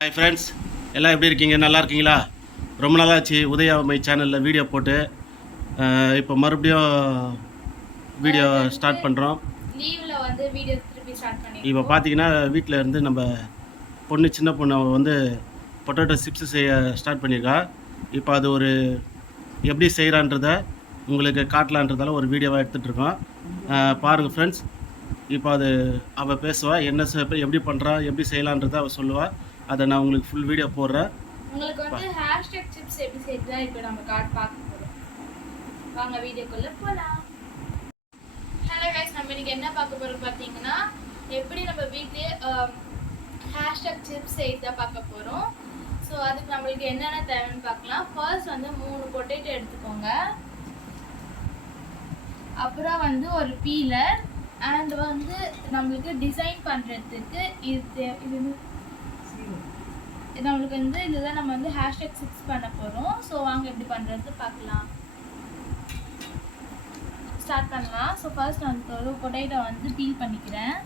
Hi friends, எல்லாம் எப்படி இருக்கீங்க? நல்லா இருக்கீங்களா? ரொம்ப நாளாச்சு உதயா மை சேனலில் வீடியோ போட்டு. இப்போ மறுபடியும் வீடியோ ஸ்டார்ட் பண்ணுறோம். லீவில் வந்து வீடியோ திருப்பி ஸ்டார்ட் பண்ணிருக்கோம். இப்போ பார்த்தீங்கன்னா வீட்டில் இருந்து நம்ம சின்ன பொண்ணு வந்து பொட்டேட்டோ சிப்ஸ் செய்ய ஸ்டார்ட் பண்ணியிருக்கா. இப்போ அது ஒரு எப்படி செய்கிறான்றத உங்களுக்கு காட்டலான்றதால ஒரு வீடியோவாக எடுத்துகிட்ருக்கோம். பாருங்கள் ஃப்ரெண்ட்ஸ். இப்போ அது அவள் பேசுவாள், எப்படி பண்ணுறா, எப்படி செய்யலான்றதை அவள் சொல்லுவாள். அதை நான் உங்களுக்கு ஃபுல் வீடியோ போடுறேன். உங்களுக்கு வந்து ஹேஷ்டேக் சிப்ஸ் எப்படி செய்யறதா இப்போ நம்ம பார்க்க போறோம். வாங்க வீடியோக்குள்ள போலாம். ஹலோ गाइस, நம்ம இன்னைக்கு என்ன பார்க்க போறோம் பாத்தீங்கன்னா, எப்படி நம்ம வீட்லயே ஹேஷ்டேக் சிப்ஸ் செய்யறதா பார்க்க போறோம். ஸோ அதுக்கு நம்மளுக்கு என்னென்ன தேவைன்னு பார்க்கலாம். ஃபர்ஸ்ட் வந்து 3 பொட்டேட்டோ எடுத்துக்கோங்க. அப்புறம் வந்து ஒரு பீலர் அண்ட் வந்து நம்மளுக்கு டிசைன் பண்றதுக்கு இது நம்மளுக்கு வந்து இதுதான் நம்ம வந்து ஹேஷ்டேக் சிப்ஸ் பண்ண போகிறோம். ஸோ வாங்க எப்படி பண்ணுறது பார்க்கலாம். ஸ்டார்ட் பண்ணலாம். ஸோ ஃபர்ஸ்ட் நான் ஒரு பொட்டேட்டோ வந்து பீல் பண்ணிக்கிறேன்.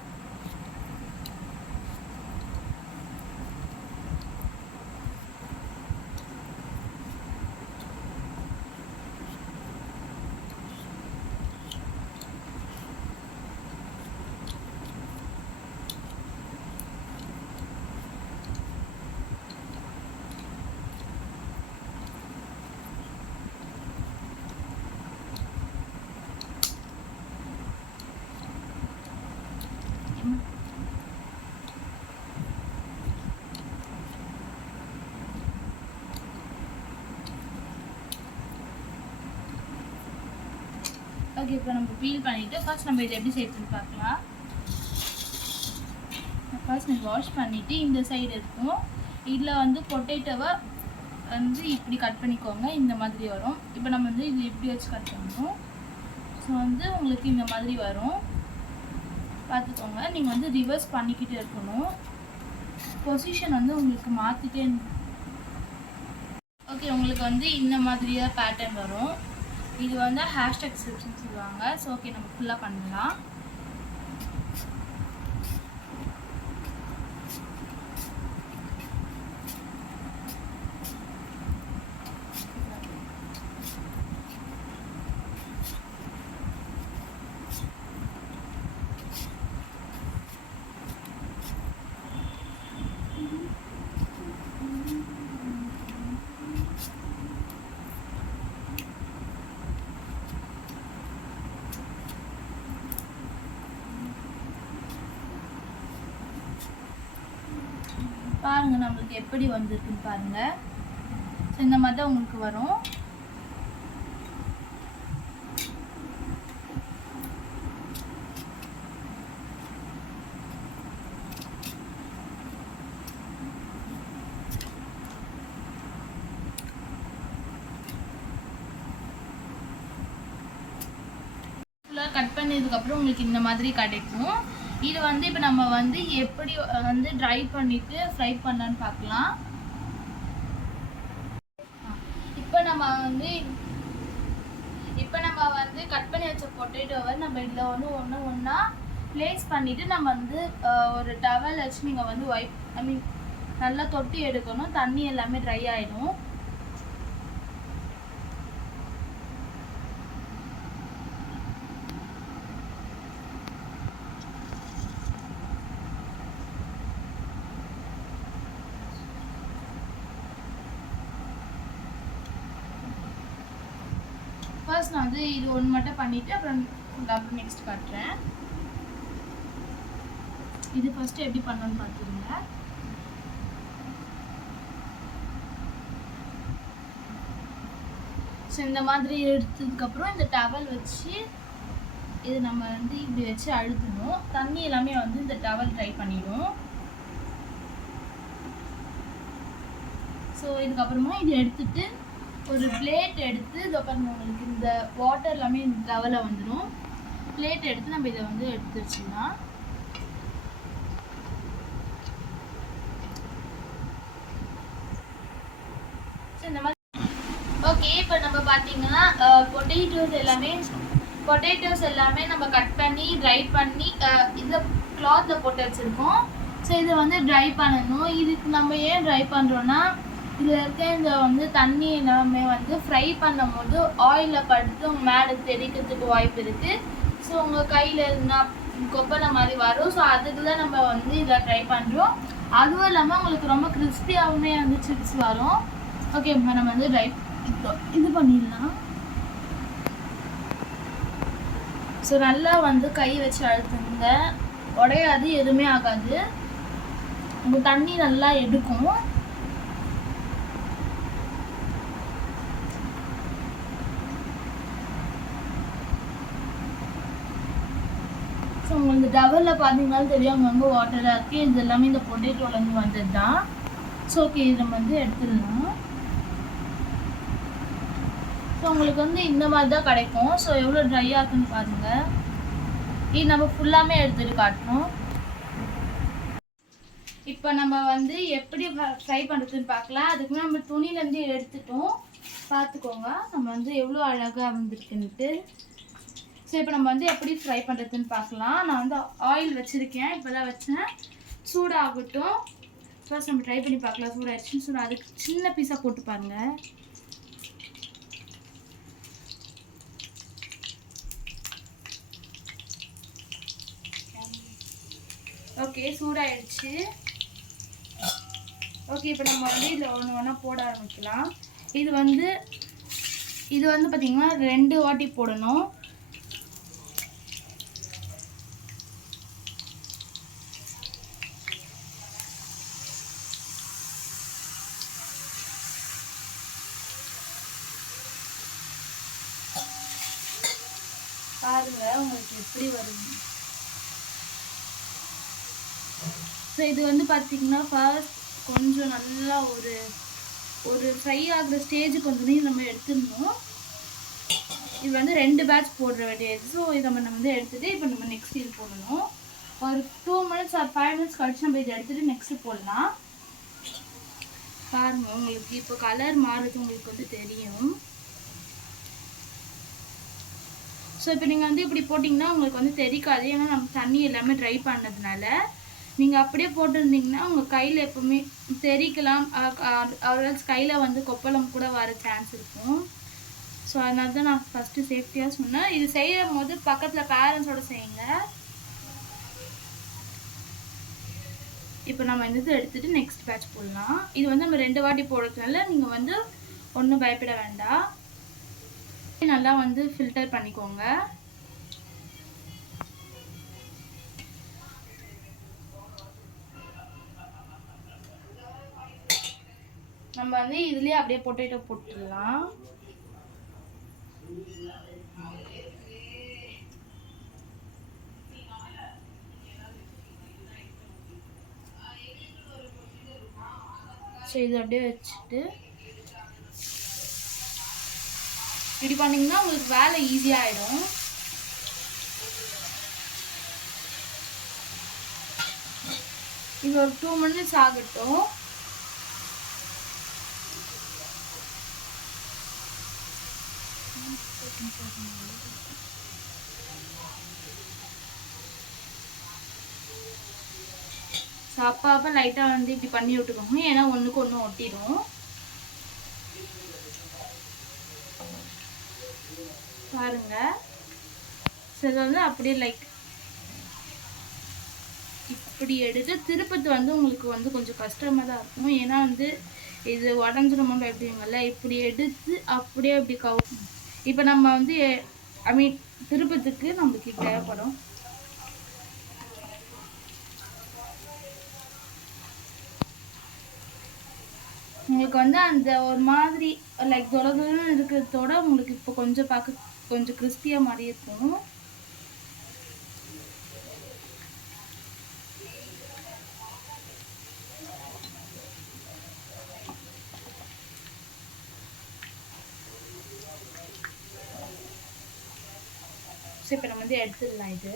ஓகே, இப்போ நம்ம பீல் பண்ணிவிட்டு ஃபர்ஸ்ட் நம்ம இதை எப்படி செய்யறதுன்னு பார்க்கலாம். ஃபர்ஸ்ட் நீங்கள் வாஷ் பண்ணிவிட்டு இந்த சைடு இருக்கும், இதில் வந்து பொட்டேட்டோவை வந்து இப்படி கட் பண்ணிக்கோங்க. இந்த மாதிரி வரும். இப்போ நம்ம வந்து இது இப்படி வச்சு கட் பண்ணணும். ஸோ வந்து உங்களுக்கு இந்த மாதிரி வரும். பார்த்துக்கோங்க. நீங்கள் வந்து ரிவர்ஸ் பண்ணிக்கிட்டே இருக்கணும். பொசிஷன் வந்து உங்களுக்கு மாற்றிட்டே. ஓகே, உங்களுக்கு வந்து இந்த மாதிரியாக பேட்டர்ன் வரும். இது வந்து ஹேஷ்டேக் சிப்ஸ்ன்னு சொல்லுவாங்க. ஸோ ஓகே, நம்ம ஃபுல்லாக பண்ணலாம். பாருங்க நம்மளுக்கு எப்படி வந்திருக்குன்னு பாருங்க. ஸோ இந்த மாதிரி தான் உங்களுக்கு வரும். ஃபுல்லாக கட் பண்ணதுக்கப்புறம் உங்களுக்கு இந்த மாதிரி கிடைக்கும். இது வந்து இப்போ நம்ம வந்து எப்படி வந்து ட்ரை பண்ணிட்டு ஃப்ரை பண்ணலான்னு பார்க்கலாம். இப்போ நம்ம வந்து கட் பண்ணி வச்ச பொட்டேட்டோவை நம்ம இதில் வந்து ஒன்றா ப்ளேஸ் பண்ணிவிட்டு நம்ம வந்து ஒரு டவல் வச்சு நீங்கள் வந்து நல்லா தொட்டி எடுக்கணும். தண்ணி எல்லாமே ட்ரை ஆகிடும். ஃபர்ஸ்ட் நான் வந்து இது ஒன்று மட்டும் பண்ணிவிட்டு அப்புறம் நெக்ஸ்ட் காட்டுறேன். இது ஃபர்ஸ்ட் எப்படி பண்ணணும்னு பார்த்துருங்க. ஸோ இந்த மாதிரி எடுத்ததுக்கப்புறம் இந்த டவல் வச்சு இது நம்ம வந்து இப்படி வச்சு அழுத்தணும். தண்ணி எல்லாமே வந்து இந்த டவல் ட்ரை பண்ணிடும். ஸோ இதுக்கப்புறமா இது எடுத்துட்டு ஒரு பிளேட் எடுத்து இதுக்கப்புறம் உங்களுக்கு இந்த வாட்டர் எல்லாமே இந்த டவலில் வந்துடும். பிளேட் எடுத்து நம்ம இதை வந்து எடுத்து வச்சுக்கலாம். இந்த மாதிரி ஓகே, இப்போ நம்ம பார்த்தீங்கன்னா பொட்டேட்டோஸ் எல்லாமே நம்ம கட் பண்ணி ட்ரை பண்ணி இந்த கிளாத்தில் போட்டு வச்சுருக்கோம். ஸோ இதை வந்து ட்ரை பண்ணணும். இதுக்கு நம்ம ஏன் ட்ரை பண்ணுறோன்னா, இதில் இருக்க இந்த வந்து தண்ணி எல்லாமே வந்து ஃப்ரை பண்ணும்போது ஆயிலில் படுத்து உங்கள் மேலே தெறிக்கிறதுக்கு வாய்ப்பு இருக்குது. ஸோ உங்கள் கையில் இருந்தால் கொப்பளை மாதிரி வரும். ஸோ அதுக்கு தான் நம்ம வந்து இதை ட்ரை பண்ணுறோம். அதுவும் இல்லாமல் உங்களுக்கு ரொம்ப கிறிஸ்பியாகவுமே வந்து சிப்ஸ் வரும். ஓகே, நம்ம வந்து ட்ரை இது பண்ணிடலாம். ஸோ நல்லா வந்து கை வச்சு அழுத்துங்க, உடையாது, எதுவுமே ஆகாது. உங்கள் தண்ணி நல்லா எடுக்கும். ஸோ உங்களுக்கு டவரில் பார்த்தீங்கன்னாலும் தெரியும் அங்கங்கே வாட்டராக இருக்குது. இது எல்லாமே இந்த பொட்டேட்டோலேருந்து வந்தது தான். ஸோ ஓகே, இதை வந்து எடுத்துடலாம். ஸோ உங்களுக்கு வந்து இந்த மாதிரி தான் கிடைக்கும். ஸோ எவ்வளோ ட்ரையாக இருக்குன்னு பாருங்கள். இது நம்ம ஃபுல்லாமே எடுத்துகிட்டு காட்டணும். இப்போ நம்ம வந்து எப்படி ஃப்ரை பண்ணுறதுன்னு பார்க்கலாம். அதுக்கு நம்ம துணியிலேருந்து எடுத்துட்டோம். பார்த்துக்கோங்க நம்ம வந்து எவ்வளோ அழகாக வந்துருக்குன்ட்டு. ஸோ இப்போ நம்ம வந்து எப்படி ஃப்ரை பண்ணுறதுன்னு பார்க்கலாம். நான் வந்து ஆயில் வச்சுருக்கேன், இப்போ தான் வச்சேன். சூடாகட்டும். ஃபர்ஸ்ட் நம்ம ட்ரை பண்ணி பார்க்கலாம். சூடாகிடுச்சுன்னு சூடாக அதுக்கு சின்ன பீஸாக போட்டு பாருங்கள். ஓகே, சூடாகிடுச்சு. ஓகே, இப்போ நம்ம வந்து இதில் ஒன்று ஒன்றா போட ஆரம்பிக்கலாம். இது வந்து பார்த்திங்கன்னா 2 வாட்டி போடணும். பாருங்க உங்களுக்கு எப்படி வரும். ஸோ இது வந்து பார்த்தீங்கன்னா ஃபர்ஸ்ட் கொஞ்சம் நல்லா ஒரு ஃப்ரை ஆகிற ஸ்டேஜுக்கு வந்து நம்ம எடுத்துடணும். இது வந்து 2 பேட்ச் போடுற வேண்டியது. ஸோ இதை நம்ம வந்து எடுத்துகிட்டு இப்போ நம்ம நெக்ஸ்ட் இது போடணும். ஒரு 2 மினிட்ஸ் ஆர் 5 மினிட்ஸ் கழிச்சு நம்ம இதை எடுத்துகிட்டு நெக்ஸ்ட்டு போடலாம். பாருங்கள் உங்களுக்கு இப்போ கலர் மாறுறது உங்களுக்கு வந்து தெரியும். ஸோ இப்போ நீங்கள் வந்து இப்படி போட்டிங்கன்னா உங்களுக்கு வந்து தெரிக்காது. ஏன்னா நம்ம தண்ணி எல்லாமே ட்ரை பண்ணதுனால. நீங்கள் அப்படியே போட்டிருந்தீங்கன்னா உங்கள் கையில் எப்போவுமே தெரிக்கலாம். அவரால் கையில் வந்து கொப்பளம் கூட வர சான்ஸ் இருக்கும். ஸோ அதனால தான் நான் ஃபஸ்ட்டு சேஃப்டியாக சொன்னேன். இது செய்யும் போது பக்கத்தில் பேரண்ட்ஸோடு செய்யுங்க. இப்போ நம்ம இந்த இது எடுத்துகிட்டு நெக்ஸ்ட் பேட்ச் போடலாம். இது வந்து நம்ம 2 வாட்டி போடுறதுனால நீங்கள் வந்து ஒன்றும் பயப்பட வேண்டாம். நல்லா வந்து ஃபில்டர் பண்ணிக்கோங்க. நம்ம வந்து இதுலயே அப்படியே பொட்டேட்டோ போட்டுடலாம். ஸோ இது அப்படியே வச்சுட்டு இப்படி பண்ணிங்கன்னா உங்களுக்கு வேலை ஈஸியாக ஆகிடும். இது ஒரு 2 மினிட்ஸ் ஆகட்டும். ஸோ அப்போ லைட்டாக வந்து இப்படி பண்ணி விட்டுக்கோங்க. ஏன்னா ஒன்றுக்கு ஒன்று ஒட்டிடும். பாருங்க. ஸோ இதை வந்து அப்படியே லைக் இப்படி எடுத்து திருப்பத்து வந்து உங்களுக்கு வந்து கொஞ்சம் கஷ்டமாக தான் இருக்கும். ஏன்னா வந்து இது உடஞ்சிருமோ எப்படிங்கல்ல. இப்படி எடுத்து அப்படியே இப்படி இப்போ நம்ம வந்து திருப்பத்துக்கு நம்மளுக்கு தேவைப்படும். உங்களுக்கு வந்து அந்த ஒரு மாதிரி லைக் தொலைதூரம் இருக்கிறதோட உங்களுக்கு இப்போ கொஞ்சம் பார்க்க கொஞ்சம் கிறிஸ்பியாக மாதிரி இருக்கும். ஸோ இப்போ நம்ம வந்து எடுத்துடலாம். இது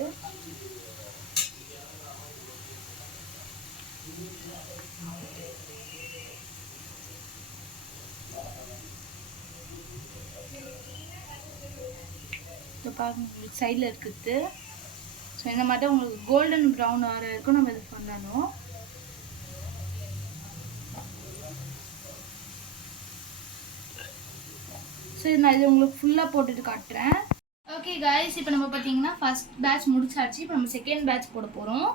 பாருங்க சைடில் இருக்குது. ஸோ இந்த மாதிரி உங்களுக்கு கோல்டன் ப்ரௌன் ஆகிற வரைக்கும் நம்ம இது பண்ணணும். இது நான் இது உங்களுக்கு ஃபுல்லாக போட்டுட்டு காட்டுறேன். ஓகே காய்ஸ், இப்போ நம்ம பார்த்தீங்கன்னா ஃபர்ஸ்ட் பேட்ச் முடிச்சாச்சு. இப்போ நம்ம செகண்ட் பேட்ச் போட போகிறோம்.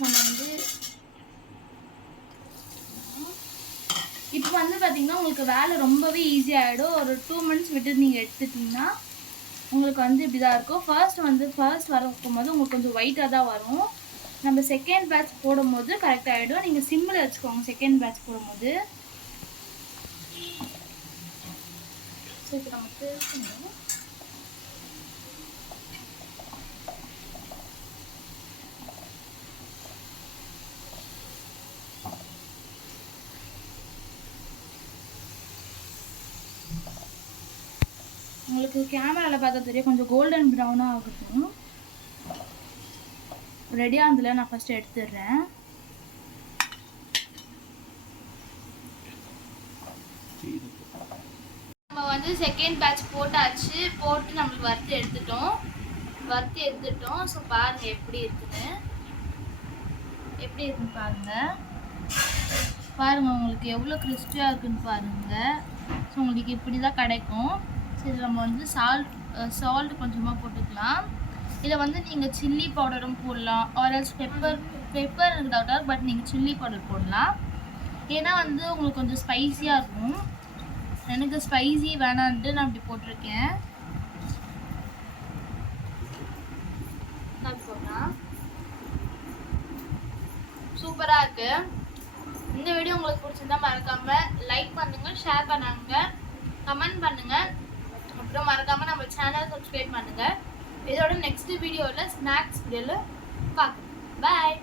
நம்ம வந்து இப்போ வந்து பார்த்தீங்கன்னா உங்களுக்கு வேலை ரொம்பவே ஈஸியாகிடும். ஒரு 2 மினிட்ஸ் விட்டு நீங்கள் எடுத்துட்டிங்கன்னா உங்களுக்கு வந்து இப்படி தான் இருக்கும். ஃபர்ஸ்ட் வர வைக்கும்போது உங்களுக்கு கொஞ்சம் ஒயிட்டாக தான் வரும். நம்ம செகண்ட் பேட்ச் போடும்போது கரெக்டாக ஆகிடும். நீங்கள் சிம்மில் வச்சுக்கோங்க செகண்ட் பேட்ச் போடும்போது. ஸோ இப்போ நம்ம திருப்பணும். உங்களுக்கு கேமராவில் பார்த்தா தெரியும் கொஞ்சம் கோல்டன் ப்ரௌனாக ஆகட்டும். ரெடியாக இருந்ததில் நான் ஃபஸ்ட்டு எடுத்துடுறேன். நம்ம வந்து செகண்ட் பேட்ச் போட்டாச்சு. போட்டு நம்மளுக்கு வறுத்து எடுத்துட்டோம். ஸோ பாருங்கள் எப்படி இருக்குன்னு பாருங்கள் உங்களுக்கு எவ்வளோ கிறிஸ்பியாக இருக்குன்னு பாருங்கள். ஸோ உங்களுக்கு இப்படி தான் கிடைக்கும். ஸோ இதில் நம்ம வந்து சால்ட் கொஞ்சமாக போட்டுக்கலாம். இதில் வந்து நீங்கள் சில்லி பவுடரும் போடலாம், ஆரல்ஸ் பெப்பர் இருக்குது. பட் நீங்கள் சில்லி பவுடர் போடலாம். ஏன்னா வந்து உங்களுக்கு கொஞ்சம் ஸ்பைஸியாக இருக்கும். எனக்கு ஸ்பைசி வேணான்ட்டு நான் இப்படி போட்டிருக்கேன். சூப்பராக இருக்குது. இந்த வீடியோ உங்களுக்கு பிடிச்சிருந்தா மறக்காமல் லைக் பண்ணுங்கள், ஷேர் பண்ணுங்க, கமெண்ட் பண்ணுங்கள். அப்புறம் மறக்காமல் நம்ம சேனலை சப்ஸ்கிரைப் பண்ணுங்கள். இதோட நெக்ஸ்ட் வீடியோவில் ஸ்நாக்ஸ் வீடியோவில் பார்க்கலாம். பாய்.